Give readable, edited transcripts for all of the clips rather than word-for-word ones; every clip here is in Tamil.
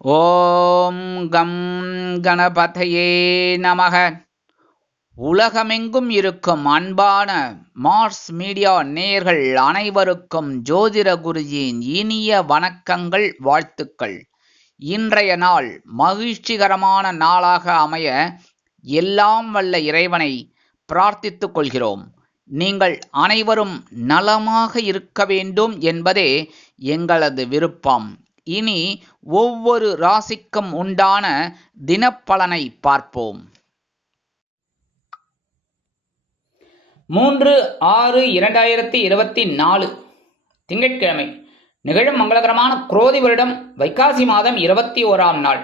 ஓம் கம் கணபதையே நமக. உலகமெங்கும் இருக்கும் அன்பான மார்ஸ் மீடியா நேயர்கள் அனைவருக்கும் ஜோதிட குருஜியின் இனிய வணக்கங்கள், வாழ்த்துக்கள். இன்றைய நாள் மகிழ்ச்சிகரமான நாளாக அமைய எல்லாம் வல்ல இறைவனை பிரார்த்தித்துக் கொள்கிறோம். நீங்கள் அனைவரும் நலமாக இருக்க வேண்டும் என்பதே எங்களது விருப்பம். இனி ஒவ்வொரு ராசிக்கும் உண்டான தினப்பலனை பார்ப்போம். 3/6/2024 திங்கட்கிழமை நிகழும் மங்களகரமான குரோதி வருடம் வைகாசி மாதம் 21ஆம் நாள்,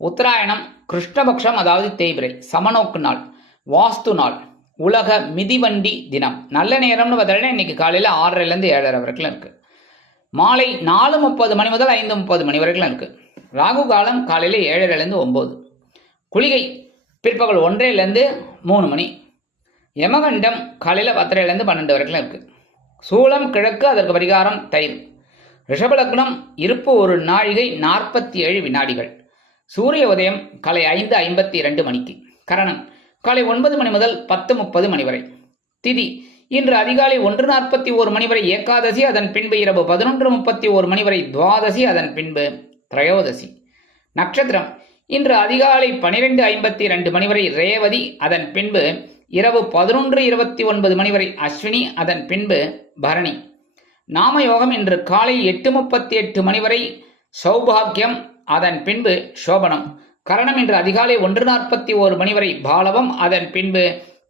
உத்தராயணம், கிருஷ்ணபக்ஷம், அதாவது தேய்பிரை, சமநோக்கு நாள், வாஸ்து நாள், உலக மிதிவண்டி தினம். நல்ல நேரம்னு பார்த்தீங்கன்னா இன்னைக்கு காலையில் 6:30 7:30 வரைக்கும் இருக்கு. மாலை 4:30 மணி முதல் 5:30 மணி வரைக்கும் இருக்கு. ராகு காலம் காலையில் 7:30 9. குளிகை பிற்பகல் 1 3 மணி. யமகண்டம் காலையில் 10 12 வரைக்கும் இருக்கு. சூலம் கிழக்கு, அதற்கு பரிகாரம் தயிர். ரிஷபலக்னம் இருப்பு 1 நாழிகை 47 வினாடிகள். சூரிய உதயம் காலை 5:52 மணிக்கு. கரணம் காலை 9 மணி முதல் 10:30 மணி வரை. திதி இன்று அதிகாலை 1:41 மணி வரை ஏகாதசி, அதன் பின்பு இரவு 11:31 மணி வரை துவாதசி, அதன் பின்பு திரையோதசி. நட்சத்திரம் இன்று அதிகாலை 12:52 மணி வரை ரேவதி, அதன் பின்பு இரவு 11:29 மணி வரை அஸ்வினி, அதன் பின்பு பரணி. நாமயோகம் இன்று காலை 8:38 மணி வரை சௌபாகியம், அதன் பின்பு சோபனம். கரணம் இன்று அதிகாலை 1:41 மணி வரை பாலவம், அதன் பின்பு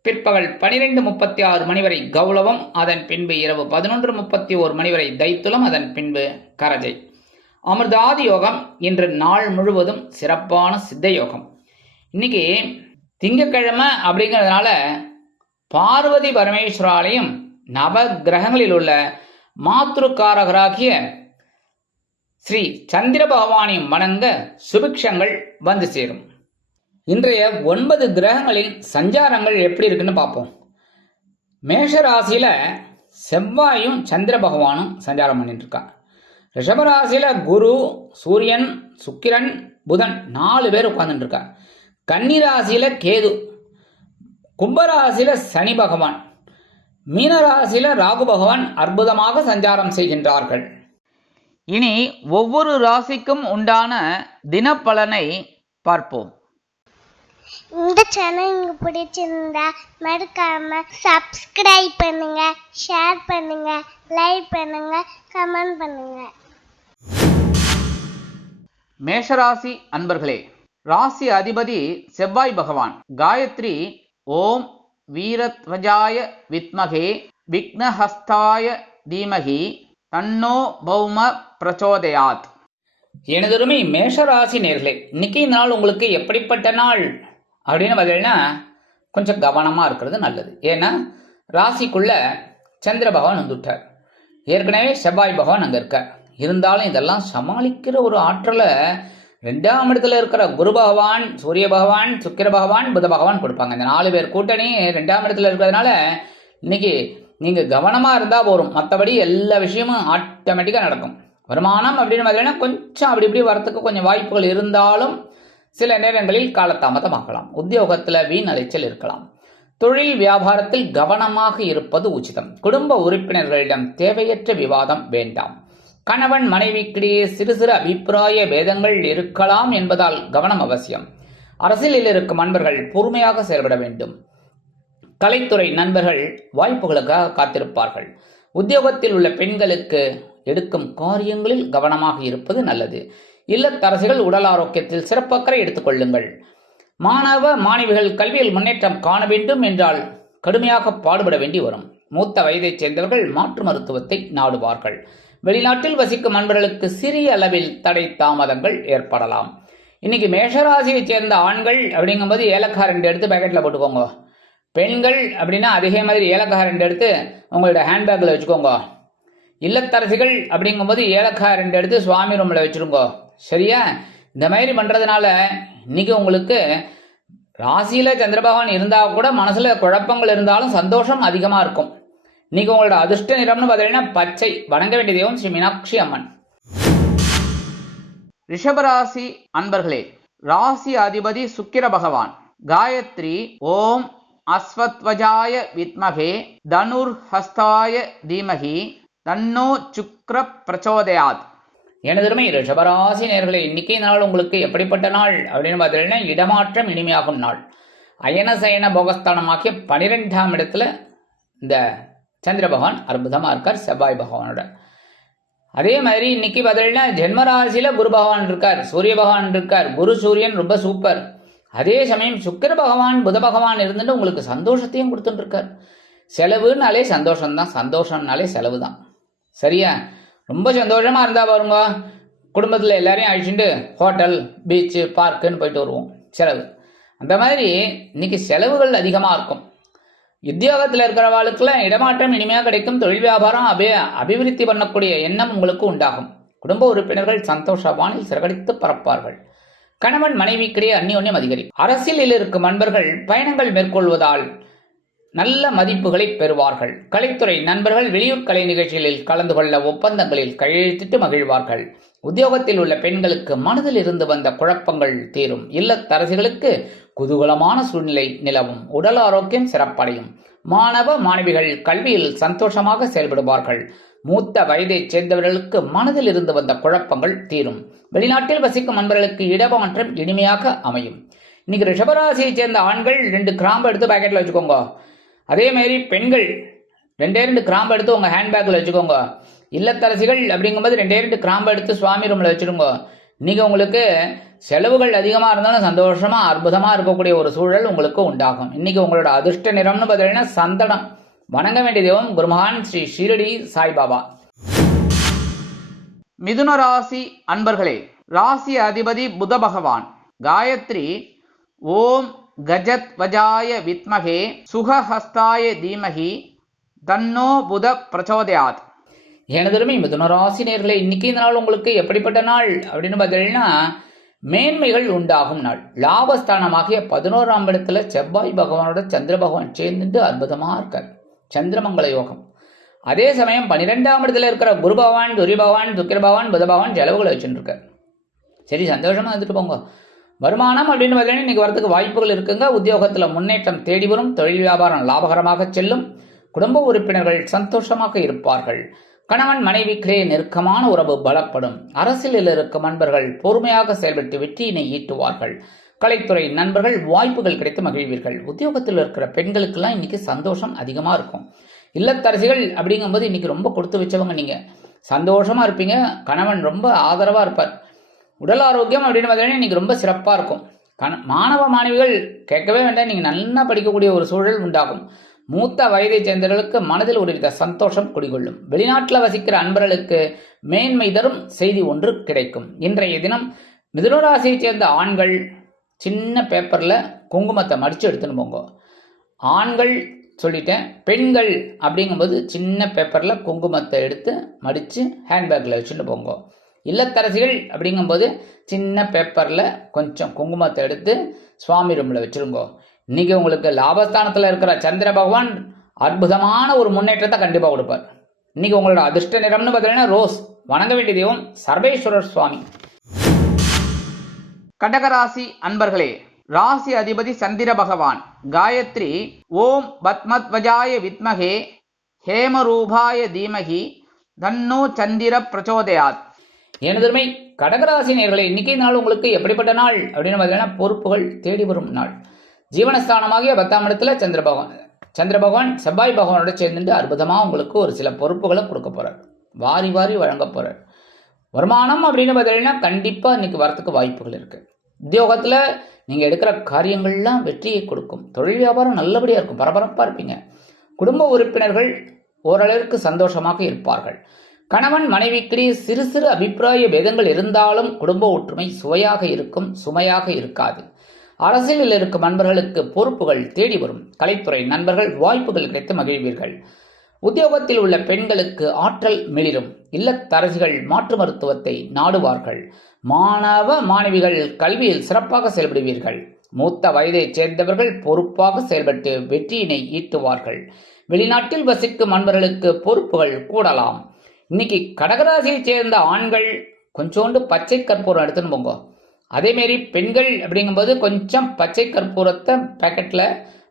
பிற்பகல் 12:36 மணி வரை கௌளவம், அதன் பின்பு இரவு 11:31 மணி வரை தைத்துலம், அதன் பின்பு கரஜை. அமிர்தாதி யோகம் இன்று நாள் முழுவதும் சிறப்பான சித்த யோகம். இன்னைக்கு திங்கக்கிழமை அப்படிங்கிறதுனால பார்வதி பரமேஸ்வராலயம் நவ கிரகங்களில் உள்ள மாத்ருக்காரகராகிய ஸ்ரீ சந்திர பகவானையும் வணங்க சுபிக்ஷங்கள் வந்து சேரும். இன்றைய 9 கிரகங்களின் சஞ்சாரங்கள் எப்படி இருக்குன்னு பார்ப்போம். மேஷராசியில செவ்வாயும் சந்திர பகவானும் சஞ்சாரம் பண்ணிட்டு இருக்காங்க. ரிஷபராசியில குரு, சூரியன், சுக்கிரன், புதன் 4 பேர் உட்கார்ந்துட்டு இருக்காங்க. கன்னிராசியில கேது, கும்பராசியில சனி பகவான், மீனராசியில ராகு பகவான் அற்புதமாக சஞ்சாரம் செய்கின்றார்கள். இனி ஒவ்வொரு ராசிக்கும் உண்டான தினப்பலனை பார்ப்போம். இந்த சேனல் உங்களுக்கு பிடிச்சிருந்தா மறக்காம சப்ஸ்கிரைப் பண்ணுங்க, ஷேர் பண்ணுங்க, லைக் பண்ணுங்க, கமெண்ட் பண்ணுங்க. மேஷராசி அன்பர்களே, ராசி அதிபதி செவ்வாய் பகவான். காயத்ரி ஓம் வீரத்வஜாய வித்மகே விக்னஹஸ்தாய தீமகி தன்னோ பௌம பிரச்சோதயாத். எனதருமை மேஷராசி நேர்களே, இன்னைக்கு நாள் உங்களுக்கு எப்படிப்பட்ட நாள் அப்படின்னு பார்த்தீங்கன்னா கொஞ்சம் கவனமாக இருக்கிறது நல்லது. ஏன்னா ராசிக்குள்ள சந்திர பகவான் வந்துட்டார். ஏற்கனவே செவ்வாய் பகவான் அங்கே இருக்கார். இருந்தாலும் இதெல்லாம் சமாளிக்கிற ஒரு ஆற்றலை 2ஆம் இடத்துல இருக்கிற குரு பகவான், சூரிய பகவான், சுக்கிர பகவான், புத பகவான் கொடுப்பாங்க. இந்த 4 பேர் கூட்டணி 2ஆம் இடத்துல இருக்கிறதுனால இன்னைக்கு நீங்கள் கவனமாக இருந்தால் போகும். மற்றபடி எல்லா விஷயமும் ஆட்டோமேட்டிக்காக நடக்கும். வருமானம் அப்படின்னு பார்த்தீங்கன்னா கொஞ்சம் அப்படி இப்படி வரத்துக்கு கொஞ்சம் வாய்ப்புகள் இருந்தாலும் சில நேரங்களில் காலதாமதம் ஆகலாம். உத்தியோகத்தில் வீண் அலைச்சல் இருக்கலாம். தொழில் வியாபாரத்தில் கவனமாக இருப்பது உச்சிதம். குடும்ப உறுப்பினர்களிடம் தேவையற்ற விவாதம் வேண்டாம். கணவன் மனைவிக்கிடையே சிறு சிறு அபிப்பிராய பேதங்கள் இருக்கலாம் என்பதால் கவனம் அவசியம். அரசியலில் இருக்கும் நண்பர்கள் பொறுமையாக செயல்பட வேண்டும். கலைத்துறை நண்பர்கள் வாய்ப்புகளுக்காக காத்திருப்பார்கள். உத்தியோகத்தில் உள்ள பெண்களுக்கு எடுக்கும் காரியங்களில் கவனமாக இருப்பது நல்லது. இல்லத்தரசிகள் உடல் ஆரோக்கியத்தில் சிறப்பக்கறை எடுத்துக்கொள்ளுங்கள். மாணவ மாணவிகள் கல்வியில் முன்னேற்றம் காண வேண்டும் என்றால் கடுமையாக பாடுபட வேண்டி வரும். மூத்த வயதைச் சேர்ந்தவர்கள் மாற்று மருத்துவத்தை நாடுவார்கள். வெளிநாட்டில் வசிக்கும் நண்பர்களுக்கு சிறிய அளவில் தடை தாமதங்கள் ஏற்படலாம். இன்னைக்கு மேஷராசியைச் சேர்ந்த ஆண்கள் அப்படிங்கும்போது ஏலக்காய் 2 எடுத்து பேக்கெட்டில் போட்டுக்கோங்க. பெண்கள் அப்படின்னா அதே மாதிரி ஏலக்காய் 2 எடுத்து உங்களோட ஹேண்ட்பேக்கில் வச்சுக்கோங்க. இல்லத்தரசிகள் அப்படிங்கும்போது ஏலக்காய் 2 எடுத்து சுவாமி ரூமில் வச்சுருங்க. சரியா? இந்த மாதிரி பண்ணுறதுனால இன்னைக்கு உங்களுக்கு ராசியில் சந்திர பகவான் இருந்தால் கூட மனசில் குழப்பங்கள் இருந்தாலும் சந்தோஷம் அதிகமாக இருக்கும். இன்னைக்கு உங்களோட அதிர்ஷ்ட நிறம்னு பார்த்தீங்கன்னா பச்சை. வணங்க வேண்டிய தெய்வம் ஸ்ரீ மீனாட்சி அம்மன். ரிஷபராசி அன்பர்களே, ராசி அதிபதி சுக்கிர பகவான். காயத்ரி ஓம் அஸ்வத்வஜாய வித்மகே தனுர்ஹஸ்தாய தீமகி தன்னோ சுக்ர பிரச்சோதயாத். எனதருமை ரிஷபராசி நேயர்களே, இன்னைக்கு நாள் உங்களுக்கு எப்படிப்பட்ட நாள் அப்படின்னு பார்த்தீங்கன்னா, இடமாற்றம் இனிமையாகும் நாள். அயனசயன போகஸ்தானமாகிய 12ஆம் இடத்துல இந்த சந்திர பகவான் அற்புதமாக இருக்கார் செவ்வாய் பகவானோட. அதே மாதிரி இன்னைக்கு பார்த்தீங்கன்னா ஜென்மராசியில குரு பகவான் இருக்கார், சூரிய பகவான் இருக்கார். குரு சூரியன் ரொம்ப சூப்பர். அதே சமயம் சுக்கிர பகவான் புத பகவான் இருந்துட்டு உங்களுக்கு சந்தோஷத்தையும் கொடுத்துட்டு இருக்கார். செலவுனாலே சந்தோஷம்தான், சந்தோஷம்னாலே செலவு தான். சரியா? ரொம்ப சந்தோஷமா இருந்தா பாருங்க, குடும்பத்தில் எல்லாரையும் அழிச்சுட்டு ஹோட்டல் பீச்சு பார்க்குன்னு போயிட்டு வருவோம், செலவு. அந்த மாதிரி இன்னைக்கு செலவுகள் அதிகமாக இருக்கும். உத்தியோகத்தில் இருக்கிறவாளுக்கெல்லாம் இடமாற்றம் இனிமையாக கிடைக்கும். தொழில் வியாபாரம் அபிவிருத்தி பண்ணக்கூடிய எண்ணம் உங்களுக்கு உண்டாகும். குடும்ப உறுப்பினர்கள் சந்தோஷவானில் சிறகடித்து பறப்பார்கள். கணவன் மனைவிக்கிடையே அந்யோன்யம் அதிகரிக்கும். அரசியலில் இருக்கும் நண்பர்கள் பயணங்கள் மேற்கொள்வதால் நல்ல மதிப்புகளை பெறுவார்கள். கலைத்துறை நண்பர்கள் வெளியூர் கலை நிகழ்ச்சிகளில் கலந்து கொள்ள ஒப்பந்தங்களில் கையெழுத்திட்டு மகிழ்வார்கள். உத்தியோகத்தில் உள்ள பெண்களுக்கு மனதில் இருந்து வந்த குழப்பங்கள் தீரும். இல்லத்தரசிகளுக்கு குதூகலமான சூழ்நிலை நிலவும். உடல் ஆரோக்கியம் சிறப்படையும். மாணவ மாணவிகள் கல்வியில் சந்தோஷமாக செயல்படுவார்கள். மூத்த வயதைச் சேர்ந்தவர்களுக்கு மனதில் இருந்து வந்த குழப்பங்கள் தீரும். வெளிநாட்டில் வசிக்கும் நண்பர்களுக்கு இடமாற்றம் இனிமையாக அமையும். இன்னைக்கு ரிஷபராசியைச் சேர்ந்த ஆண்கள் 2 கிராம்பு எடுத்து பாக்கெட்டில் வச்சுக்கோங்க. அதே மாதிரி பெண்கள் 2 கிராம்பு எடுத்து உங்கள் ஹேண்ட்பேக்கில் வச்சுக்கோங்க. இல்லத்தரசிகள் அப்படிங்கும்போது 2 கிராம்பு எடுத்து சுவாமி ரூமில் வச்சுருங்க. இன்னைக்கு உங்களுக்கு செலவுகள் அதிகமாக இருந்தாலும் சந்தோஷமாக அற்புதமாக இருக்கக்கூடிய ஒரு சூழல் உங்களுக்கு உண்டாகும். இன்னைக்கு உங்களோட அதிர்ஷ்ட நிறம்னு பார்த்தீங்கன்னா சந்தனம். வணங்க வேண்டிய தெய்வம் குருமகான் ஸ்ரீ ஷீரடி சாய்பாபா. மிதுன ராசி அன்பர்களே, ராசி அதிபதி புத பகவான். காயத்ரி ஓம் கஜத் வஜாய வித்மகே சுகஹஸ்தாய தீமகி தன்னோ புத பிரச்சோதயாத். எனதருமை மிதுன ராசி நேயர்களே, இன்னைக்கு இந்த நாள் உங்களுக்கு எப்படிப்பட்ட நாள் அப்படின்னு பார்த்தீங்கன்னா, மேன்மைகள் உண்டாகும் நாள். லாபஸ்தானமாகிய 11ஆம் இடத்துல செவ்வாய் பகவானோட சந்திர பகவான் சேர்ந்துட்டு அற்புதமாக இருக்கார். சந்திரமங்கல யோகம். அதே சமயம் 12ஆம் இடத்துல இருக்கிற குரு பகவான், சூரிய பகவான், சுக்கிர பகவான், புத பகவான் செலவுகளை வச்சுட்டு இருக்கார். சரி, சந்தோஷமா இருந்துட்டு போங்க. வருமானம் அப்படின்னு பார்த்தீங்கன்னா இன்னைக்கு வரதுக்கு வாய்ப்புகள் இருக்குங்க. உத்தியோகத்தில் முன்னேற்றம் தேடி வரும். தொழில் வியாபாரம் லாபகரமாக செல்லும். குடும்ப உறுப்பினர்கள் சந்தோஷமாக இருப்பார்கள். கணவன் மனைவிக்கிடையே நெருக்கமான உறவு பலப்படும். அரசியலில் இருக்கும் நண்பர்கள் பொறுமையாக செயல்பட்டு வெற்றியினை ஈட்டுவார்கள். கலைத்துறை நண்பர்கள் வாய்ப்புகள் கிடைத்து மகிழ்வீர்கள். உத்தியோகத்தில் இருக்கிற பெண்களுக்கெல்லாம் இன்னைக்கு சந்தோஷம் அதிகமாக இருக்கும். இல்லத்தரசிகள் அப்படிங்கும்போது இன்னைக்கு ரொம்ப கொடுத்து வச்சவங்க, நீங்க சந்தோஷமா இருப்பீங்க. கணவன் ரொம்ப ஆதரவா இருப்பார். உடல் ஆரோக்கியம் அப்படின்னு பார்த்தீங்கன்னா இன்னைக்கு ரொம்ப சிறப்பாக இருக்கும். மாணவ மாணவிகள் கேட்கவே வேண்டாம், நீங்கள் நல்லா படிக்கக்கூடிய ஒரு சூழல் உண்டாகும். மூத்த வயதை சேர்ந்தவர்களுக்கு மனதில் ஒருவித சந்தோஷம் குடிகொள்ளும். வெளிநாட்டில் வசிக்கிற அன்பர்களுக்கு மேன்மை தரும் செய்தி ஒன்று கிடைக்கும். இன்றைய தினம் மிதுனராசியை சேர்ந்த ஆண்கள் சின்ன பேப்பரில் குங்குமத்தை மடித்து எடுத்துன்னு போங்க. ஆண்கள் சொல்லிட்டேன். பெண்கள் அப்படிங்கும்போது சின்ன பேப்பரில் குங்குமத்தை எடுத்து மடித்து ஹேண்ட்பேக்கில் வச்சுட்டு போங்க. இல்லத்தரசிகள் அப்படிங்கும்போது சின்ன பேப்பரில் கொஞ்சம் குங்குமத்தை எடுத்து சுவாமி ரூமில் வச்சுருங்க. இன்னைக்கு உங்களுக்கு லாபஸ்தானத்தில் இருக்கிற சந்திர பகவான் அற்புதமான ஒரு முன்னேற்றத்தை கண்டிப்பாக கொடுப்பார். இன்னைக்கு உங்களோட அதிர்ஷ்ட நிறம்னு பார்த்தீங்கன்னா ரோஸ். வணங்க வேண்டிய தெய்வம் சர்வேஸ்வரர் சுவாமி. கடகராசி அன்பர்களே, ராசி அதிபதி சந்திர பகவான். காயத்ரி ஓம் பத்மத்வஜாய வித்மகே ஹேமரூபாய தீமகி தன்னோ சந்திர பிரச்சோதயாத். எனதுமை கடகராசி நேயர்களே, இன்னைக்கு நாள் உங்களுக்கு எப்படிப்பட்ட நாள் அப்படின்னு பார்த்தீங்கன்னா பொறுப்புகள் தேடி வரும் நாள். ஜீவனஸ்தானமாகிய 10ஆம் இடத்துல சந்திர பகவான் செவ்வாய் பகவானோட சேர்ந்துட்டு அற்புதமாக உங்களுக்கு ஒரு சில பொறுப்புகளை கொடுக்க போறார். வாரி வாரி வழங்க போறார். வருமானம் அப்படின்னு பார்த்தீங்கன்னா கண்டிப்பாக இன்னைக்கு வரத்துக்கு வாய்ப்புகள் இருக்கு. உத்தியோகத்தில் நீங்கள் எடுக்கிற காரியங்கள்லாம் வெற்றியை கொடுக்கும். தொழில் வியாபாரம் நல்லபடியாக இருக்கும். பரபரப்பாக இருப்பீங்க. குடும்ப உறுப்பினர்கள் ஓரளவிற்கு சந்தோஷமாக இருப்பார்கள். கணவன் மனைவிக்கிடையே சிறு சிறு அபிப்பிராய பேதங்கள் இருந்தாலும் குடும்ப ஒற்றுமை சுவையாக இருக்கும், சுமையாக இருக்காது. அரசியலில் இருக்கும் நண்பர்களுக்கு பொறுப்புகள் தேடி வரும். கலைத்துறை நண்பர்கள் வாய்ப்புகள் கிடைத்து மகிழ்வீர்கள். உத்தியோகத்தில் உள்ள பெண்களுக்கு ஆற்றல் மிளிரும். இல்லத்தரசிகள் மாற்று மருத்துவத்தை நாடுவார்கள். மாணவ மாணவிகள் கல்வியில் சிறப்பாக செயல்படுவீர்கள். மூத்த வயதைச் சேர்ந்தவர்கள் பொறுப்பாக செயல்பட்டு வெற்றியினை ஈட்டுவார்கள். வெளிநாட்டில் வசிக்கும் நண்பர்களுக்கு பொறுப்புகள் கூடலாம். இன்னைக்கு கடகராசியைச் சேர்ந்த ஆண்கள் கொஞ்சோண்டு பச்சை கற்பூரம் எடுத்துன்னு போங்க. அதேமாரி பெண்கள் அப்படிங்கும்போது கொஞ்சம் பச்சை கற்பூரத்தை பேக்கெட்டில்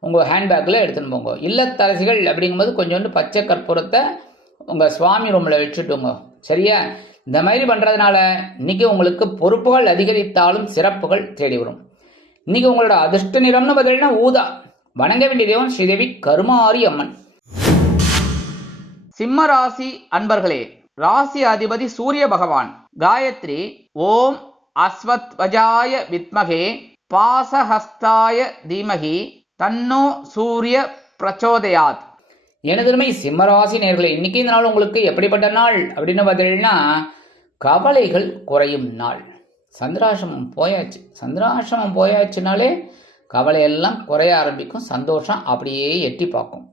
உங்கள் ஹேண்ட்பேக்கில் எடுத்துன்னு போங்க. இல்லத்தரசிகள் அப்படிங்கும்போது கொஞ்சோண்டு பச்சை கற்பூரத்தை உங்கள் சுவாமி ரூமில் வச்சுட்டுங்க. சரியா? இந்த மாதிரி பண்ணுறதுனால இன்னைக்கு உங்களுக்கு பொறுப்புகள் அதிகரித்தாலும் சிறப்புகள் தேடி வரும். இன்னைக்கு உங்களோட அதிர்ஷ்ட நிறம்னு பார்த்தீங்கன்னா ஊதா. வணங்க வேண்டிய தெய்வம் ஸ்ரீதேவி கருமாரி அம்மன். சிம்ம ராசி அன்பர்களே, ராசி அதிபதி சூரிய பகவான். காயத்ரி ஓம் அஸ்வத்வஜாய வித்மகே பாசஹஸ்தாய தீமகி தன்னோ சூரிய பிரச்சோதயாத். எனதுமை சிம்மராசி நேயர்களே, இன்னைக்கு இந்த நாள் உங்களுக்கு எப்படிப்பட்ட நாள் அப்படின்னு பார்த்தீங்கன்னா கவலைகள் குறையும் நாள். சந்திராசிரமம் போயாச்சு. சந்திராசிரமம் போயாச்சுனாலே கவலையெல்லாம் குறைய ஆரம்பிக்கும். சந்தோஷம் அப்படியே எட்டி பார்க்கும்.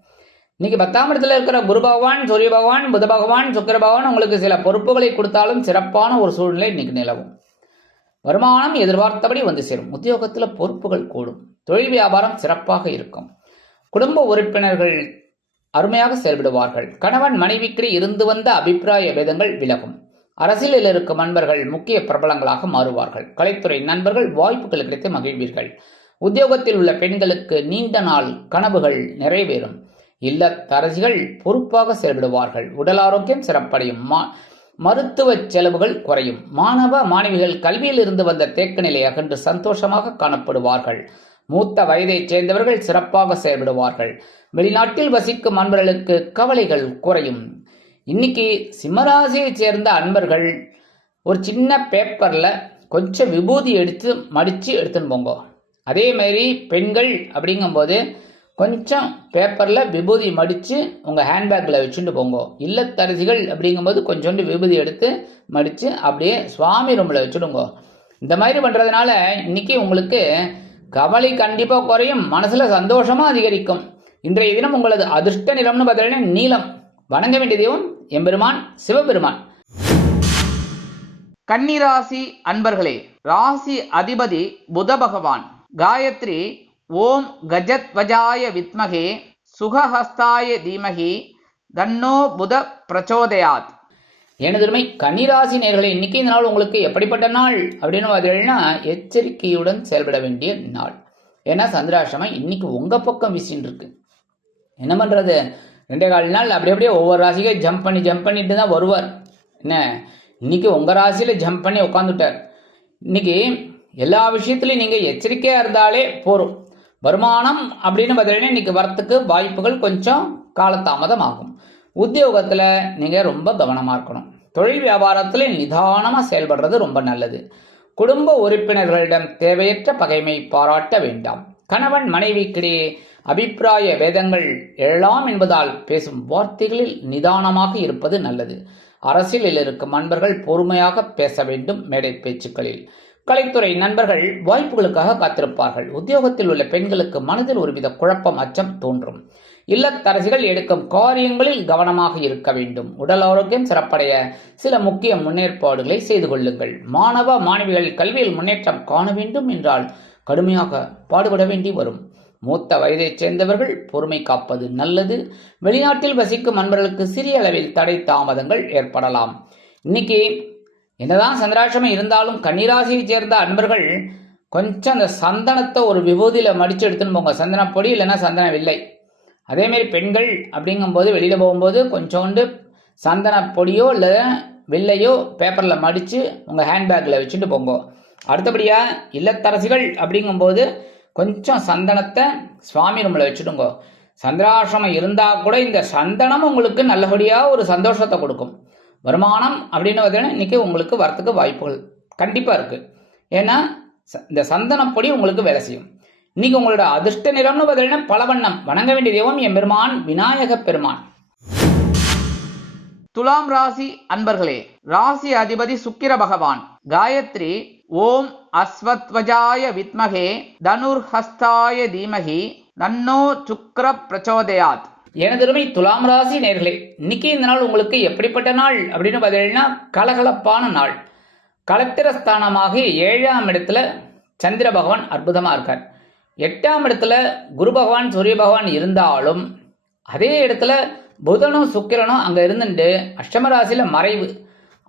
இன்னைக்கு 10ஆம் இடத்துல இருக்கிற குரு பகவான், சூரிய பகவான், புத பகவான், சுக்கிர பகவான் உங்களுக்கு சில பொறுப்புகளை கொடுத்தாலும் சிறப்பான ஒரு சூழ்நிலை இன்னைக்கு நிலவும். வருமானம் எதிர்பார்த்தபடி வந்து சேரும். உத்தியோகத்தில் பொறுப்புகள் கூடும். தொழில் வியாபாரம் சிறப்பாக இருக்கும். குடும்ப உறுப்பினர்கள் அருமையாக செயல்படுவார்கள். கணவன் மனைவிக்கு இருந்து வந்த அபிப்பிராய பேதங்கள் விலகும். அரசியலில் இருக்கும் நண்பர்கள் முக்கிய பிரபலங்களாக மாறுவார்கள். கலைத்துறை நண்பர்கள் வாய்ப்புகள் கிடைத்து மகிழ்வீர்கள். உத்தியோகத்தில் உள்ள பெண்களுக்கு நீண்ட நாள் கனவுகள் நிறைவேறும். இல்லத்தரசிகள் பொறுப்பாக செயல்படுவார்கள். உடல் ஆரோக்கியம் சிறப்படையும். மருத்துவ செலவுகள் குறையும். மாணவ மாணவிகள் கல்வியில் இருந்து வந்த தேக்க நிலை அகன்று சந்தோஷமாக காணப்படுவார்கள். மூத்த வயதைச் சேர்ந்தவர்கள் சிறப்பாக செயல்படுவார்கள். வெளிநாட்டில் வசிக்கும் அன்பர்களுக்கு கவலைகள் குறையும். இன்னைக்கு சிம்மராசியை சேர்ந்த அன்பர்கள் ஒரு சின்ன பேப்பரில் கொஞ்சம் விபூதி எடுத்து மடித்து எடுத்துன்னு போங்க. அதே மாதிரி பெண்கள் அப்படிங்கும்போது கொஞ்சம் பேப்பரில் விபூதி மடித்து உங்கள் ஹேண்ட்பேக்கில் வச்சுட்டு போங்க. இல்லத்தரசிகள் அப்படிங்கும்போது கொஞ்சோண்டு விபூதி எடுத்து மடித்து அப்படியே சுவாமி ரூமில் வச்சுடுங்க. இந்த மாதிரி பண்ணுறதுனால இன்னைக்கு உங்களுக்கு கவலை கண்டிப்பாக குறையும். மனசில் சந்தோஷமாக அதிகரிக்கும். இன்றைய தினம் உங்களது அதிர்ஷ்ட நிறம்னு பார்த்தீங்கன்னா நீலம். வணங்க வேண்டிய தெய்வம் எம்பெருமான் சிவபெருமான். கன்னிராசி அன்பர்களே, ராசி அதிபதி புத பகவான். காயத்ரி ஓம் கஜத்வஜாய வித்மகே சுகஹஸ்தாய தீமகி தன்னோ புத பிரச்சோதயாத். எனதுமை கன்னிராசி நேயர்களே, இன்னைக்கு இந்த நாள் உங்களுக்கு எப்படிப்பட்ட நாள் அப்படின்னு பார்த்தீங்கன்னா எச்சரிக்கையுடன் செயல்பட வேண்டிய நாள். ஏன்னா சந்திராசிரமம் இன்னைக்கு உங்கள் பக்கம் வீசின்னு இருக்கு. என்ன பண்ணுறது, 2.25 நாள் அப்படியே ஒவ்வொரு ராசிக்கே ஜம்ப் பண்ணிட்டு தான் வருவார். என்ன இன்னைக்கு உங்கள் ராசியில் ஜம்ப் பண்ணி உட்காந்துட்டார். இன்னைக்கு எல்லா விஷயத்துலையும் நீங்கள் எச்சரிக்கையாக இருந்தாலே போரும். வருமானம் அப்படின்னு பார்த்தீங்கன்னா இன்னைக்கு வரத்துக்கு வாய்ப்புகள் கொஞ்சம் காலதாமதம் ஆகும். உத்தியோகத்தில் நீங்கள் ரொம்ப கவனமாக இருக்கணும். தொழில் வியாபாரத்தில் நிதானமாக செயல்படுறது ரொம்ப நல்லது. குடும்ப உறுப்பினர்களிடம் தேவையற்ற பகைமை பாராட்ட வேண்டாம். கணவன் மனைவிக்கிடையே அபிப்பிராய வேதங்கள் எழலாம் என்பதால் பேசும் வார்த்தைகளில் நிதானமாக இருப்பது நல்லது. அரசியலில் இருக்கும் நண்பர்கள் பொறுமையாக பேச வேண்டும். மேடை பேச்சுக்களில் கலைத்துறை நண்பர்கள் வாய்ப்புகளுக்காக காத்திருப்பார்கள். உத்தியோகத்தில் உள்ள பெண்களுக்கு மனதில் ஒருவித குழப்பம் அச்சம் தோன்றும். இல்லத்தரசிகள் எடுக்கும் காரியங்களில் கவனமாக இருக்க வேண்டும். உடல் ஆரோக்கியம் சிறப்படைய சில முக்கிய முன்னேற்பாடுகளை செய்து கொள்ளுங்கள். மாணவ மாணவிகள் கல்வியில் முன்னேற்றம் காண வேண்டும் என்றால் கடுமையாக பாடுபட வேண்டி வரும். மூத்த வயதைச் சேர்ந்தவர்கள் பொறுமை காப்பது நல்லது. வெளிநாட்டில் வசிக்கும் நண்பர்களுக்கு சிறிய அளவில் தடை தாமதங்கள் ஏற்படலாம். இன்னைக்கு என்னதான் சந்திராசிரமம் இருந்தாலும் கன்னிராசியை சேர்ந்த அன்பர்கள் கொஞ்சம் அந்த சந்தனத்தை ஒரு விபூதியில் மடித்து எடுத்துன்னு போங்க. சந்தனப்பொடி இல்லைன்னா சந்தன வில்லை. அதேமாரி பெண்கள் அப்படிங்கும்போது வெளியில் போகும்போது கொஞ்சோண்டு சந்தன பொடியோ இல்லை வில்லையோ பேப்பரில் மடித்து உங்கள் ஹேண்ட்பேக்கில் வச்சுட்டு போங்க. அடுத்தபடியாக இல்லத்தரசிகள் அப்படிங்கும்போது கொஞ்சம் சந்தனத்தை சுவாமி ரூமில் வச்சுடுங்க. சந்திராசிரமம் இருந்தால் கூட இந்த சந்தனம் உங்களுக்கு நல்லபடியாக ஒரு சந்தோஷத்தை கொடுக்கும். வருமானம் அப்படின்னு பார்த்தீங்கன்னா இன்றைக்கி உங்களுக்கு வரத்துக்கு வாய்ப்புகள் கண்டிப்பாக இருக்குது. ஏன்னா இந்த சந்தனப்பொடி உங்களுக்கு வேலை செய்யும். இன்னைக்கு உங்களோட அதிர்ஷ்ட நிறம்னு பார்த்தீங்கன்னா பலவண்ணம். வணங்க வேண்டிய தெய்வம் எம்பெருமான் விநாயக பெருமான். துலாம் ராசி அன்பர்களே, ராசி அதிபதி சுக்கிர பகவான். காயத்ரி ஓம் அஸ்வத்வஜாய வித்மகே தனுர்ஹஸ்தாய தீமகி தன்னோ சுக்கிர பிரச்சோதயாத். எனதுமை துலாம் ராசி நேர்களே, இன்னைக்கு இந்த நாள் உங்களுக்கு எப்படிப்பட்ட நாள் அப்படின்னு பார்த்தீங்கன்னா கலகலப்பான நாள். கலத்திரஸ்தானமாக 7ஆம் இடத்துல சந்திர பகவான் அற்புதமாக இருக்கார். 8ஆம் இடத்துல குரு பகவான் சூரிய பகவான் இருந்தாலும் அதே இடத்துல புதனும் சுக்கிரனும் அங்கே இருந்துட்டு அஷ்டம ராசியில் மறைவு.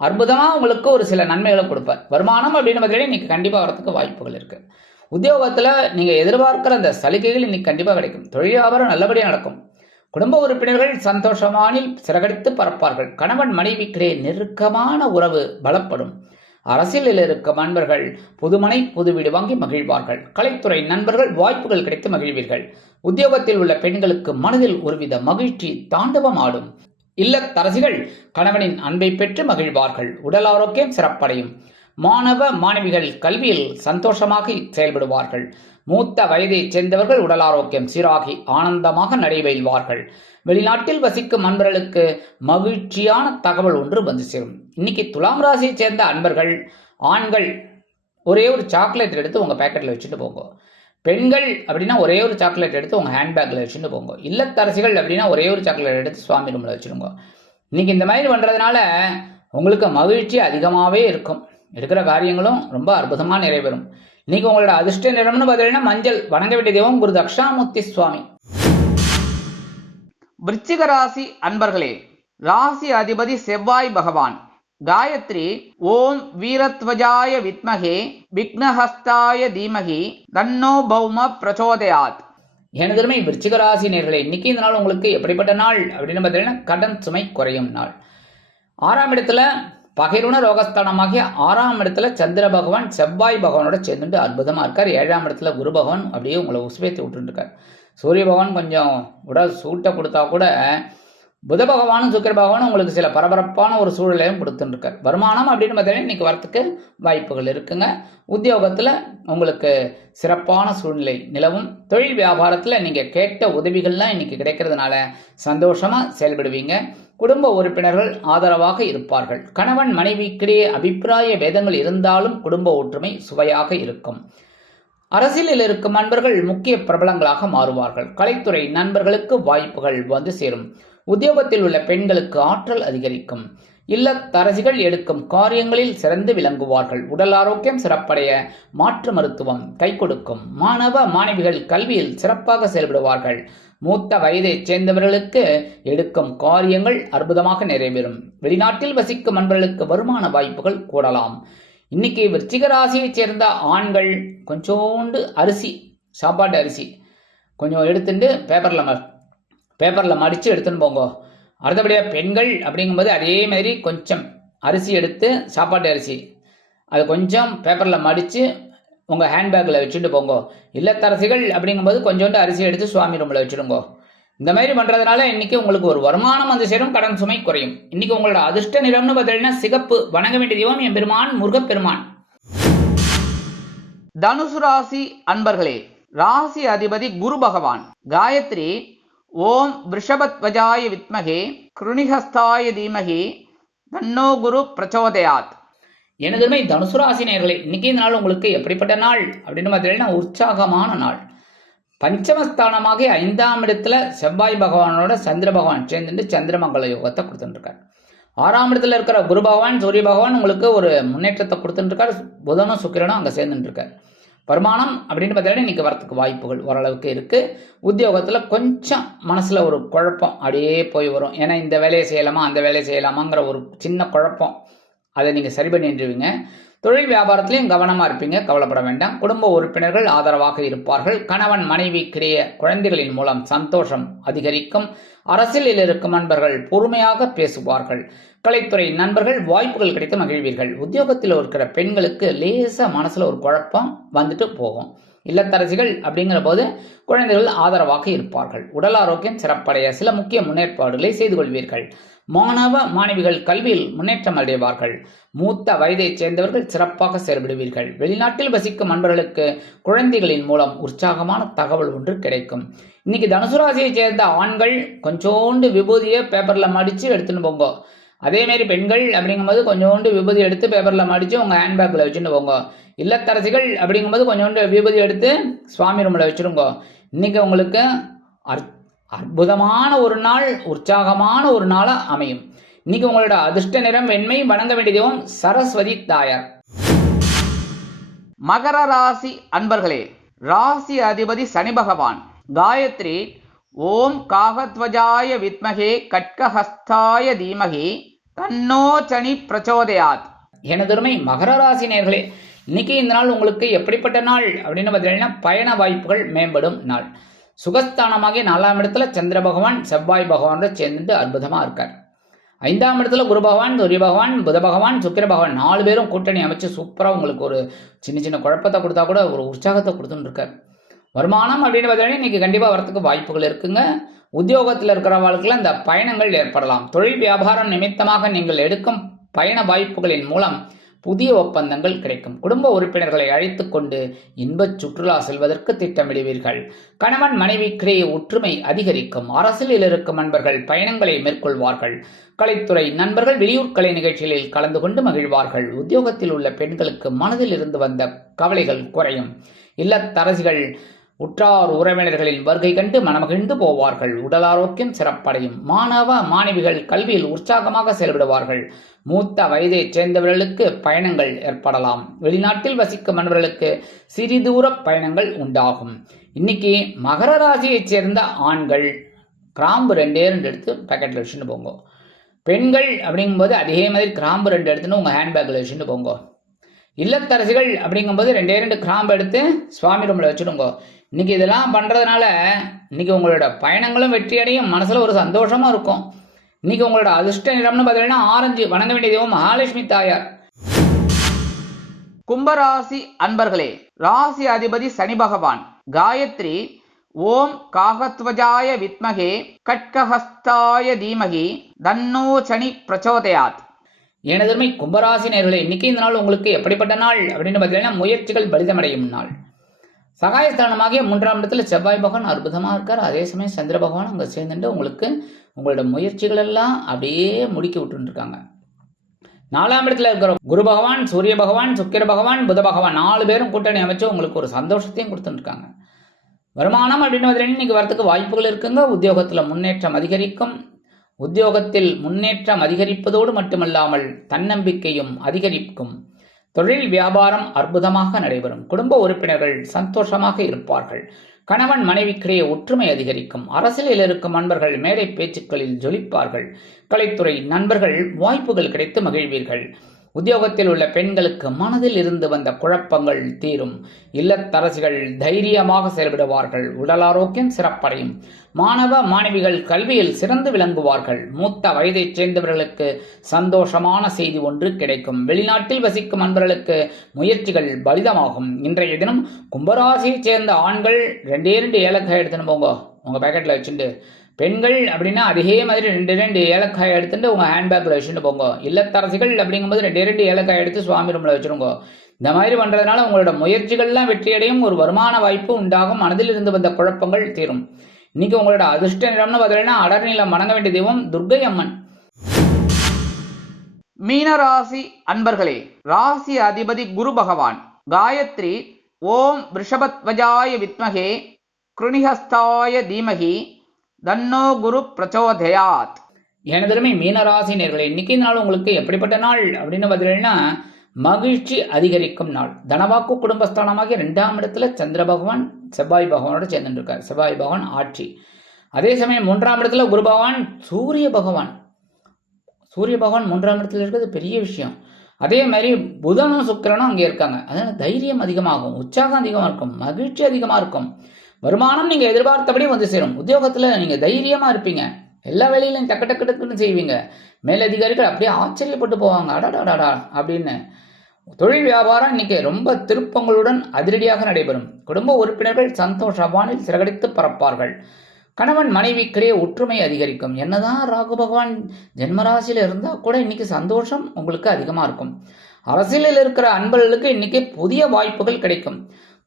அற்புதமாக உங்களுக்கு ஒரு சில நன்மைகளை கொடுப்பார். வருமானம் அப்படின்னு பார்த்தீங்கன்னா இன்னைக்கு கண்டிப்பாக வரதுக்கு வாய்ப்புகள் இருக்குது. உத்தியோகத்தில் நீங்கள் எதிர்பார்க்குற அந்த சலுகைகள் இன்னைக்கு கண்டிப்பாக கிடைக்கும். தொழில் வியாபாரம் நல்லபடியாக நடக்கும். குடும்ப உறுப்பினர்கள் சந்தோஷமானில் சிறகடித்து பறப்பார்கள். கணவன் மனைவிக்கிடையே நெருக்கமான உறவு பலப்படும். அரசியலில் இருக்கும் நண்பர்கள் புதுமனை புது வீடு வாங்கி மகிழ்வார்கள். கலைத்துறை நண்பர்கள் வாய்ப்புகள் கிடைத்து மகிழ்வீர்கள். உத்தியோகத்தில் உள்ள பெண்களுக்கு மனதில் ஒருவித மகிழ்ச்சி தாண்டவம் ஆடும். இல்லத்தரசிகள் கணவனின் அன்பை பெற்று மகிழ்வார்கள். உடல் ஆரோக்கியம் சிறப்படையும். மாணவ மாணவிகள் கல்வியில் சந்தோஷமாக செயல்படுவார்கள். மூத்த வயதைச் சேர்ந்தவர்கள் உடல் ஆரோக்கியம் சீராகி ஆனந்தமாக நடைபெறுவார்கள். வெளிநாட்டில் வசிக்கும் அன்பர்களுக்கு மகிழ்ச்சியான தகவல் ஒன்று வந்து சேரும். இன்னைக்கு துலாம் ராசியை சேர்ந்த அன்பர்கள் ஆண்கள் ஒரே ஒரு சாக்லேட் எடுத்து உங்கள் பேக்கெட்டில் வச்சுட்டு போங்க. பெண்கள் அப்படின்னா ஒரே ஒரு சாக்லேட் எடுத்து உங்கள் ஹேண்ட்பேக்கில் வச்சுட்டு போங்க. இல்லத்தரசிகள் அப்படின்னா ஒரே ஒரு சாக்லேட் எடுத்து சுவாமி ரூமில் வச்சுருங்க. இன்னைக்கு இந்த மாதிரி பண்ணுறதுனால உங்களுக்கு மகிழ்ச்சி அதிகமாகவே இருக்கும். எடுக்கிற காரியங்களும் ரொம்ப அற்புதமாக நிறைவேறும். இன்னைக்கு உங்களோட அதிர்ஷ்ட நிறம்னு பார்த்தீங்கன்னா மஞ்சள். வணங்க வேண்டிய தெய்வம் குரு தக்ஷாமூர்த்தி சுவாமி. விருச்சிக ராசி அன்பர்களே, ராசி அதிபதி செவ்வாய் பகவான். காயத்ரி ஓம் வீரத்வஜாய வித்மகே விக்னஹஸ்தாய தீமகி தன்னோ பௌம பிரச்சோதயாத். எனதுமே விருச்சிக ராசி நேர்களே, இன்னைக்கு இந்த நாள் உங்களுக்கு எப்படிப்பட்ட நாள் அப்படின்னு பார்த்தீங்கன்னா கடன் சுமை குறையும் நாள். 6ஆம் இடத்துல பகைருண ரோகஸ்தானமாகிய 6ஆம் இடத்துல சந்திர பகவான் செவ்வாய் பகவானோட சேர்ந்துட்டு அற்புதமாக இருக்கார். 7ஆம் இடத்துல குரு பகவான் அப்படியே உங்களை உசுபேற்றி விட்டுருக்கார். சூரிய பகவான் கொஞ்சம் உடல் சூட்டை கொடுத்தா கூட புத பகவானும் சுக்கிர பகவானும் உங்களுக்கு சில பரபரப்பான ஒரு சூழலையும் கொடுத்துருக்கார். வருமானம் அப்படின்னு பார்த்தீங்கன்னா இன்னைக்கு வரத்துக்கு வாய்ப்புகள் இருக்குங்க. உத்தியோகத்தில் உங்களுக்கு சிறப்பான சூழ்நிலை நிலவும். தொழில் வியாபாரத்தில் நீங்கள் கேட்ட உதவிகள்லாம் இன்னைக்கு கிடைக்கிறதுனால சந்தோஷமாக செயல்படுவீங்க. குடும்ப உறுப்பினர்கள் ஆதரவாக இருப்பார்கள். கணவன் மனைவிக்கிடையே அபிப்பிராய பேதங்கள் இருந்தாலும் குடும்ப ஒற்றுமை சுவையாக இருக்கும். அரசியலில் இருக்கும் நண்பர்கள் முக்கிய பிரபலங்களாக மாறுவார்கள். கலைத்துறை நண்பர்களுக்கு வாய்ப்புகள் வந்து சேரும். உத்தியோகத்தில் உள்ள பெண்களுக்கு ஆற்றல் அதிகரிக்கும். இல்லத்தரசிகள் எடுக்கும் காரியங்களில் சிறந்து விளங்குவார்கள். உடல் ஆரோக்கியம் சிறப்படைய மாற்று மருத்துவம் கை கொடுக்கும். மாணவ மாணவிகள் கல்வியில் சிறப்பாக செயல்படுவார்கள். மூத்த வயதைச் சேர்ந்தவர்களுக்கு எடுக்கும் காரியங்கள் அற்புதமாக நிறைவேறும். வெளிநாட்டில் வசிக்கும் நண்பர்களுக்கு வருமான வாய்ப்புகள் கூடலாம். இன்னைக்கு விருச்சிக ராசியைச் சேர்ந்த ஆண்கள் கொஞ்சோண்டு அரிசி, சாப்பாட்டு அரிசி கொஞ்சம் எடுத்துட்டு பேப்பரில் மடித்து எடுத்துன்னு போங்க. அடுத்தபடியாக பெண்கள் அப்படிங்கும்போது அதே மாதிரி கொஞ்சம் அரிசி எடுத்து, சாப்பாட்டு அரிசி அது கொஞ்சம் பேப்பரில் மடித்து உங்கள் ஹேண்ட்பேக்கில் வச்சுட்டு போங்க. இல்லத்தரசிகள் அப்படிங்கும்போது கொஞ்சோண்டு அரிசி எடுத்து சுவாமி ரூமில் வச்சுடுங்க. இந்த மாதிரி பண்ணுறதுனால இன்னைக்கு உங்களுக்கு ஒரு வருமானம் வந்து சேரும். கடன் சுமை குறையும். இன்னைக்கு உங்களோட அதிர்ஷ்ட நிறம்னு பார்த்தீங்கன்னா சிகப்பு. வணங்க வேண்டிய தெய்வம் எம்பெருமான் முருகப்பெருமான். தனுசு ராசி அன்பர்களே, ராசி அதிபதி குரு பகவான். காயத்ரி ஓம் விருஷபத்வஜாய வித்மகே கிருணிஹஸ்தாய தீமகி தன்னோ குரு பிரச்சோதயாத். எனதுமே தனுசு ராசி நேயர்களே, இன்னைக்கு இந்த நாள் உங்களுக்கு எப்படிப்பட்ட நாள் அப்படின்னு பார்த்தீங்கன்னா உற்சாகமான நாள். பஞ்சமஸ்தானமாக 5ஆம் இடத்துல செவ்வாய் பகவானோட சந்திர பகவான் சேர்ந்துட்டு சந்திரமங்கல யோகத்தை கொடுத்துட்டுருக்கார். 6ஆம் இடத்துல இருக்கிற குரு பகவான் சூரிய பகவான் உங்களுக்கு ஒரு முன்னேற்றத்தை கொடுத்துட்டுருக்கார். புதனும் சுக்கிரனும் அங்கே சேர்ந்துட்டுருக்கார். வருமானம் அப்படின்னு பார்த்தீங்கன்னா இன்னைக்கு வரத்துக்கு வாய்ப்புகள் ஓரளவுக்கு இருக்குது. உத்தியோகத்தில் கொஞ்சம் மனசில் ஒரு குழப்பம் அப்படியே போய் வரும். ஏன்னா இந்த வேலையை செய்யலாமா அந்த வேலையை செய்யலாமாங்கிற ஒரு சின்ன குழப்பம், அதை நீங்கள் சரி பண்ணிடுவீங்க. தொழில் வியாபாரத்திலையும் கவனமாக இருப்பீங்க, கவலைப்பட வேண்டாம். குடும்ப உறுப்பினர்கள் ஆதரவாக இருப்பார்கள். கணவன் மனைவிக்கிடையே குழந்தைகளின் மூலம் சந்தோஷம் அதிகரிக்கும். அரசியலில் இருக்கும் நண்பர்கள் பொறுமையாக பேசுவார்கள். கலைத்துறை நண்பர்கள் வாய்ப்புகள் கிடைத்து மகிழ்வீர்கள். உத்தியோகத்தில் இருக்கிற பெண்களுக்கு லேசா மனசுல ஒரு குழப்பம் வந்துட்டு போகும். இல்லத்தரசிகள் அப்படிங்கிற போது குழந்தைகள் ஆதரவாக இருப்பார்கள். உடல் ஆரோக்கியம் சிறப்படைய சில முக்கிய முன்னேற்பாடுகளை செய்து கொள்வீர்கள். மாணவ மாணவிகள் கல்வியில் முன்னேற்றம் அடைவார்கள். மூத்த வயதைச் சேர்ந்தவர்கள் சிறப்பாக செயல்படுவீர்கள். வெளிநாட்டில் வசிக்கும் நண்பர்களுக்கு குழந்தைகளின் மூலம் உற்சாகமான தகவல் ஒன்று கிடைக்கும். இன்னைக்கு தனுசு ராசியை சேர்ந்த ஆண்கள் கொஞ்சோண்டு விபூதியை பேப்பரில் மடித்து எடுத்துன்னு போங்க. அதேமாரி பெண்கள் அப்படிங்கும்போது கொஞ்சோண்டு விபூதி எடுத்து பேப்பரில் மடித்து உங்கள் ஹேண்ட்பேக்கில் வச்சுட்டு போங்க. இல்லத்தரசிகள் அப்படிங்கும்போது கொஞ்சோண்டு விபூதி எடுத்து சுவாமி ரூமில் வச்சுருங்க. இன்னைக்கு உங்களுக்கு அற்புதமான ஒரு நாள், உற்சாகமான ஒரு நாளாக அமையும். இன்னைக்கு உங்களோட அதிர்ஷ்ட நிறம் வெண்மை. வணங்க வேண்டிய தெய்வம் சரஸ்வதி தாயார். மகர ராசி அன்பர்களே, ராசி அதிபதி சனி பகவான். காயத்ரி ஓம் காகத்வஜாய வித்மகே கட்கஹஸ்தாய தீமகி தன்னோ சனி பிரச்சோதயாத். எனதொருமை மகர ராசி நேயர்களே, இன்னைக்கு இந்த நாள் உங்களுக்கு எப்படிப்பட்ட நாள் அப்படின்னு பார்த்தீங்கன்னா பயண வாய்ப்புகள் மேம்படும் நாள். சுகஸ்தானமாகிய 4ஆம் இடத்துல சந்திர பகவான் செவ்வாய் பகவானோட சேர்ந்துட்டு அற்புதமா இருக்கார். 5ஆம் இடத்துல குரு பகவான், சூரிய பகவான், புத பகவான், சுக்கிர பகவான் 4 பேரும் கூட்டணி அமைச்சு சூப்பராக உங்களுக்கு ஒரு சின்ன சின்ன குழப்பத்தை கொடுத்தா கூட ஒரு உற்சாகத்தை கொடுத்துன்னு இருக்கார். வருமானம் அப்படின்னு பார்த்தீங்கன்னா இன்னைக்கு கண்டிப்பாக வரத்துக்கு வாய்ப்புகள் இருக்குங்க. உத்தியோகத்தில் இருக்கிறவர்களுக்கு இந்த பயணங்கள் ஏற்படலாம். தொழில் வியாபாரம் நிமித்தமாக நீங்கள் எடுக்கும் பயண வாய்ப்புகளின் மூலம் புதிய ஒப்பந்தங்கள் கிடைக்கும். குடும்ப உறுப்பினர்களை அழைத்து கொண்டு இன்பச் சுற்றுலா செல்வதற்கு திட்டமிடுவீர்கள். கணவன் மனைவிக்கிடையே ஒற்றுமை அதிகரிக்கும். அரசியலில் இருக்கும் நண்பர்கள் பயணங்களை மேற்கொள்வார்கள். கலைத்துறை நண்பர்கள் வெளியூர் கலை நிகழ்ச்சிகளில் கலந்து கொண்டு மகிழ்வார்கள். உத்தியோகத்தில் உள்ள பெண்களுக்கு மனதில் இருந்து வந்த கவலைகள் குறையும். இல்லத்தரசிகள் உற்றார் உறவினர்களின் வருகை கண்டு மனமகிழ்ந்து போவார்கள். உடல் ஆரோக்கியம் சிறப்படையும். மாணவ மாணவிகள் கல்வியில் உற்சாகமாக செயல்படுவார்கள். மூத்த வயதைச் சேர்ந்தவர்களுக்கு பயணங்கள் ஏற்படலாம். வெளிநாட்டில் வசிக்கும் நண்பர்களுக்கு சிறிதூர பயணங்கள் உண்டாகும். இன்னைக்கு மகர ராசியைச் சேர்ந்த ஆண்கள் கிராம்பு 2 எடுத்து பேக்கெட்டில் வச்சுட்டு போங்க. பெண்கள் அப்படிங்கும்போது அதே மாதிரி கிராம்பு 2 எடுத்துன்னு உங்கள் ஹேண்ட்பேக்கில் வச்சுட்டு போங்க. இல்லத்தரசிகள் அப்படிங்கும்போது 2 கிராம்பு எடுத்து சுவாமி ரூமில் வச்சுடுங்க. இன்னைக்கு இதெல்லாம் பண்ணுறதுனால இன்னைக்கு உங்களோட பயணங்களும் வெற்றி அடையும். மனசில் ஒரு சந்தோஷமாக இருக்கும். இன்னைக்கு உங்களோட அதிர்ஷ்ட நிறம்னு பார்த்தீங்கன்னா ஆரஞ்சு. வணங்க வேண்டிய தெய்வம் மகாலட்சுமி தாயார். கும்பராசி அன்பர்களே, ராசி அதிபதி சனி பகவான். காயத்ரி ஓம் காகத்வஜாய வித்மகே கட்கஹஸ்தாய தீமகி தன்னோ சனி பிரச்சோதயாத். எனதருமை கும்பராசி நேயர்களே, இன்னைக்கு இந்த நாள் உங்களுக்கு எப்படிப்பட்ட நாள் அப்படின்னு பார்த்தீங்கன்னா முயற்சிகள் பலிதமடையும் நாள். சகாயஸ்தானமாகிய 3ஆம் இடத்துல செவ்வாய் பகவான் அற்புதமாக இருக்கார். அதே சமயம் சந்திர பகவான் அங்கே சேர்ந்துட்டு உங்களுக்கு உங்களோட முயற்சிகள் எல்லாம் அப்படியே முடுக்கி விட்டுருக்காங்க. 4ஆம் இடத்துல இருக்கிற குரு பகவான், சூரிய பகவான், சுக்கிர பகவான், புத பகவான் 4 பேரும் கூட்டணி அமைச்சு உங்களுக்கு ஒரு சந்தோஷத்தையும் கொடுத்துருக்காங்க. வருமானம் அப்படின்னு பார்த்தீங்கன்னா இன்னைக்கு வரத்துக்கு வாய்ப்புகள் இருக்குங்க. உத்தியோகத்தில் முன்னேற்றம் அதிகரிக்கும். உத்தியோகத்தில் முன்னேற்றம் அதிகரிப்பதோடு மட்டுமல்லாமல் தன்னம்பிக்கையும் அதிகரிக்கும். தொழில் வியாபாரம் அற்புதமாக நடைபெறும். குடும்ப உறுப்பினர்கள் சந்தோஷமாக இருப்பார்கள். கணவன் மனைவிக்கிடையே ஒற்றுமை அதிகரிக்கும். அரசியலில் இருக்கும் நண்பர்கள் மேடை பேச்சுக்களில் ஜொலிப்பார்கள். கலைத்துறை நண்பர்கள் வாய்ப்புகள் கிடைத்து மகிழ்வீர்கள். உத்தியோகத்தில் உள்ள பெண்களுக்கு மனதில் இருந்து வந்த குழப்பங்கள் தீரும். இல்லத்தரசிகள் தைரியமாக செயல்படுவார்கள். உடல் ஆரோக்கியம் சிறப்படையும். மாணவ மாணவிகள் கல்வியில் சிறந்து விளங்குவார்கள். மூத்த வயதைச் சேர்ந்தவர்களுக்கு சந்தோஷமான செய்தி ஒன்று கிடைக்கும். வெளிநாட்டில் வசிக்கும் நண்பர்களுக்கு முயற்சிகள் பலிதமாகும். இன்றைய தினம் கும்பராசியைச் சேர்ந்த ஆண்கள் 2 ஏலக்காய் எடுத்துன்னு போங்க உங்கள் பேக்கெட்டில் வச்சுட்டு. பெண்கள் அப்படின்னா அதே மாதிரி 2 ஏலக்காய் எடுத்துட்டு உங்கள் ஹேண்ட்பேக்கில் வச்சுட்டு போங்க. இல்லத்தரசிகள் அப்படிங்கும்போது 2 ஏலக்காய் எடுத்து சுவாமி ரூமில் வச்சுருங்க. இந்த மாதிரி பண்ணுறதுனால உங்களோட முயற்சிகள்லாம் வெற்றியடையும். ஒரு வருமான வாய்ப்பு உண்டாகும். மனதில் இருந்து வந்த குழப்பங்கள் தீரும். இன்னைக்கு உங்களோட அதிர்ஷ்ட நிறம்னு பார்த்தீங்கன்னா அடர் நிலம். வணங்க வேண்டிய தெய்வம் துர்க்கை அம்மன். மீனராசி அன்பர்களே, ராசி அதிபதி குரு பகவான். காயத்ரி ஓம் ரிஷபத்வஜாய வித்மகே கிருணிஹஸ்தாய தீமகி தன்னோ குரு பிரச்சோதயாத். எனதருமை மீனராசி நேயர்களே, இன்னைக்கு இந்த நாள் உங்களுக்கு எப்படிப்பட்ட நாள் அப்படின்னு பார்த்தீங்கன்னா மகிழ்ச்சி அதிகரிக்கும் நாள். தனவாக்கு குடும்பஸ்தானமாகிய 2ஆம் இடத்துல சந்திர பகவான் செவ்வாய் பகவானோட சேர்ந்துட்டு இருக்கார். செவ்வாய் பகவான் ஆட்சி. அதே சமயம் 3ஆம் இடத்துல குரு பகவான், சூரிய பகவான் 3ஆம் இடத்துல இருக்கிறது பெரிய விஷயம். அதே மாதிரி புதனும் சுக்கிரனும் அங்கே இருக்காங்க. அதனால தைரியம் அதிகமாகும். உற்சாகம் அதிகமாக இருக்கும். மகிழ்ச்சி அதிகமாக இருக்கும். வருமானம் நீங்கள் எதிர்பார்த்தபடி வந்து சேரும். உத்தியோகத்தில் நீங்கள் தைரியமாக இருப்பீங்க. எல்லா வேலையிலும் டக்கு டக்கு டக்குன்னு செய்வீங்க. மேலதிகாரிகள் அப்படியே ஆச்சரியப்பட்டு போவாங்க, அடாடாடா அப்படின்னு. தொழில் வியாபாரம் இன்னைக்கு ரொம்ப திருப்பங்களுடன் அதிரடியாக நடைபெறும். குடும்ப உறுப்பினர்கள் சந்தோஷ வானில் சிறகடித்து பறப்பார்கள். கணவன் மனைவிக்கிடையே ஒற்றுமை அதிகரிக்கும். என்னதான் ராகு பகவான் ஜென்மராசியில் இருந்தால் கூட இன்னைக்கு சந்தோஷம் உங்களுக்கு அதிகமாக இருக்கும். அரசியலில் இருக்கிற அன்பர்களுக்கு இன்னைக்கு புதிய வாய்ப்புகள் கிடைக்கும்.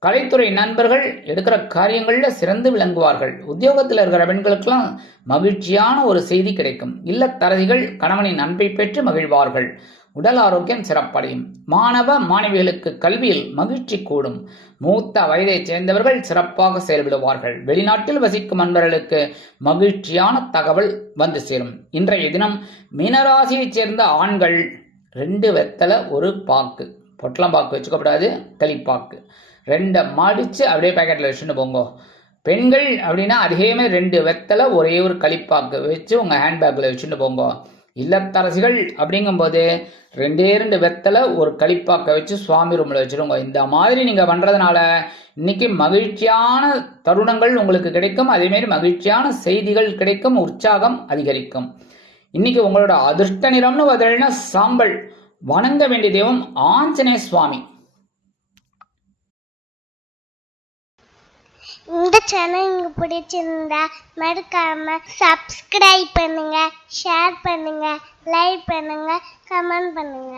கலைத்துறை நண்பர்கள் எடுக்கிற காரியங்களில் சிறந்து விளங்குவார்கள். உத்தியோகத்தில் இருக்கிற பெண்களுக்கெல்லாம் மகிழ்ச்சியான ஒரு செய்தி கிடைக்கும். இல்லத்தரசிகள் கணவனின் அன்பை பெற்று மகிழ்வார்கள். உடல் ஆரோக்கியம் சிறப்படையும். மாணவ மாணவிகளுக்கு கல்வியில் மகிழ்ச்சி கூடும். மூத்த வயதைச் சேர்ந்தவர்கள் சிறப்பாக செயல்படுவார்கள். வெளிநாட்டில் வசிக்கும் நண்பர்களுக்கு மகிழ்ச்சியான தகவல் வந்து சேரும். இன்றைய தினம் மீனராசியைச் சேர்ந்த ஆண்கள் 2 வெத்தலை 1 பாக்கு, பொட்டலம் பாக்கு வச்சுக்கப்படாது, களிப்பாக்கு 2 மடித்து அப்படியே பேக்கெட்டில் வச்சுட்டு போங்க. பெண்கள் அப்படின்னா அதே மாதிரி 2 வெத்தலை ஒரே ஒரு களிப்பாக்கு வச்சு உங்கள் ஹேண்ட்பேக்கில் வச்சுட்டு போங்க. இல்லத்தரசிகள் அப்படிங்கும்போது 2 வெத்தலை ஒரு களிப்பாக்க வச்சு சுவாமி ரூமில் வச்சுருங்க. இந்த மாதிரி நீங்கள் பண்ணுறதுனால இன்னைக்கு மகிழ்ச்சியான தருணங்கள் உங்களுக்கு கிடைக்கும். அதேமாரி மகிழ்ச்சியான செய்திகள் கிடைக்கும். உற்சாகம் அதிகரிக்கும். இன்னைக்கு உங்களோட அதிர்ஷ்ட நிறம்னு பதில்னா சாம்பல். வணங்க வேண்டிய தெய்வம் ஆஞ்சநேய சுவாமி. இந்த சேனல் உங்களுக்கு பிடிச்சிருந்தா மறக்காம சப்ஸ்கிரைப் பண்ணுங்க, ஷேர் பண்ணுங்க, லைக் பண்ணுங்க, கமெண்ட் பண்ணுங்க.